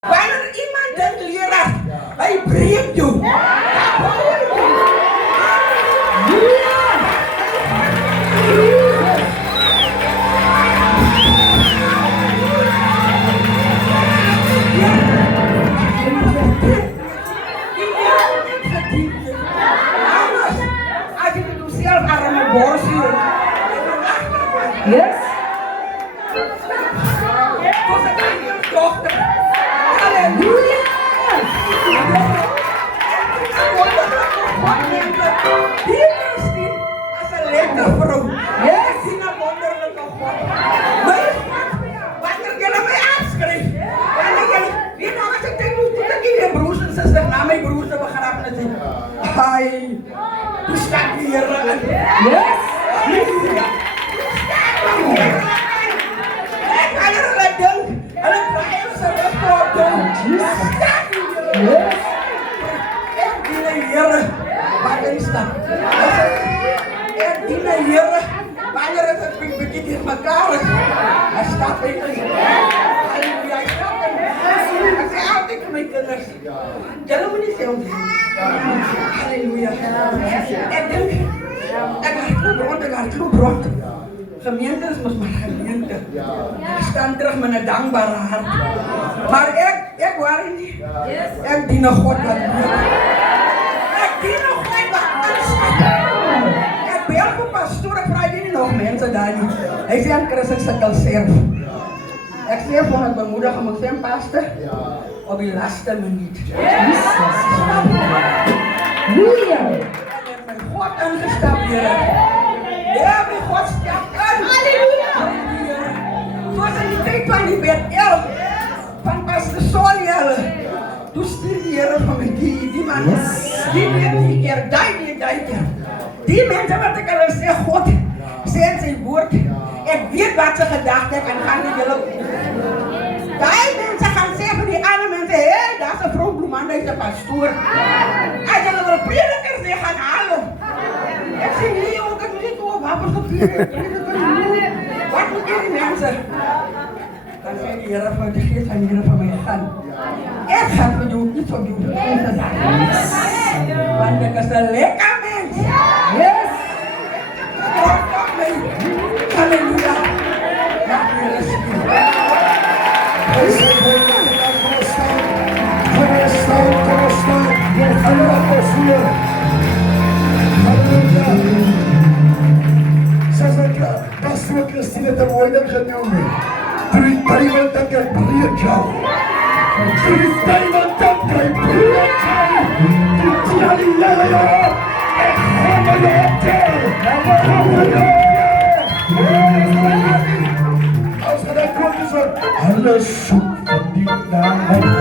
Wanneer iemand denkt, leraar, hij breekt jou. Als je het zelf arme borst Yes. was het aan je dochter. Halleluja! Die misschien als een lekker vrouw. Yes, die een wonderlijke God. Maar wanneer jullie mij afschrijft, wie nou als ik denk, toen ik je broers en zusters naar mijn broers hebben begraven, hij, die staat hier. Yes. Halleluja. Ik ga er aan doen. En ik ga even zijn rug op doen. Yes. Ik dien de Heere. Waar is dat? Ik dien de Heere. Wanneer het een beetje in elkaar is. Hij staat in de Halleluja. Hij staat in de Ik zeg altijd aan mijn kinders. Jullie moet niet veel doen. Halleluja. Ik denk. Ik ga het klopt rond. Gemeente is maar gemeente. Ik sta terug met een dankbare hart. Maar ik waar niet. Ik dien een God wat ik dien een God wat aanstaat. Ik ben voor pastoor, ik vraag niet nog mensen daar niet. Hij zei aan Christus, ik al zelf. Ik zei voor het bemoedigen, moet zijn pastor. Op je lasten me niet. Halleluja. En heeft mijn God aangestapt hier. Ja, mijn God stapt aan. Halleluja. Zoals in die tijd van die werd elf. Van pastor Soliel. Toen stuurde die Heer van mij, die man. Die werd die keer, die keer. Die mensen wat ik al zeg, God, zegt zijn woord. Ik weet wat ze gedacht hebben en gaan niet willen. Die mensen gaan zeggen, die andere mensen, hé, dat is een vrouw bloeman, dat is een pastoor. Als je er een prediker zegt, gaan halen. Ik zeg, nee, ook het niet op, wapens op hier. Wat moet jullie mensen? Dan zei de Heer van de geest van de Heer van mij gaan. Ik ga voor jou iets op jou. Want ik is een lekker mens. Yes. Kom op mee. Halleluja. Ja, Heer is Pastor Christine de Moeder genomen. Drie iemand dat kan breek jou. Drie iemand dat kan breek jou. Die halleluja. En gaan we op als we dat komen zo. Alles zoekt van die naam.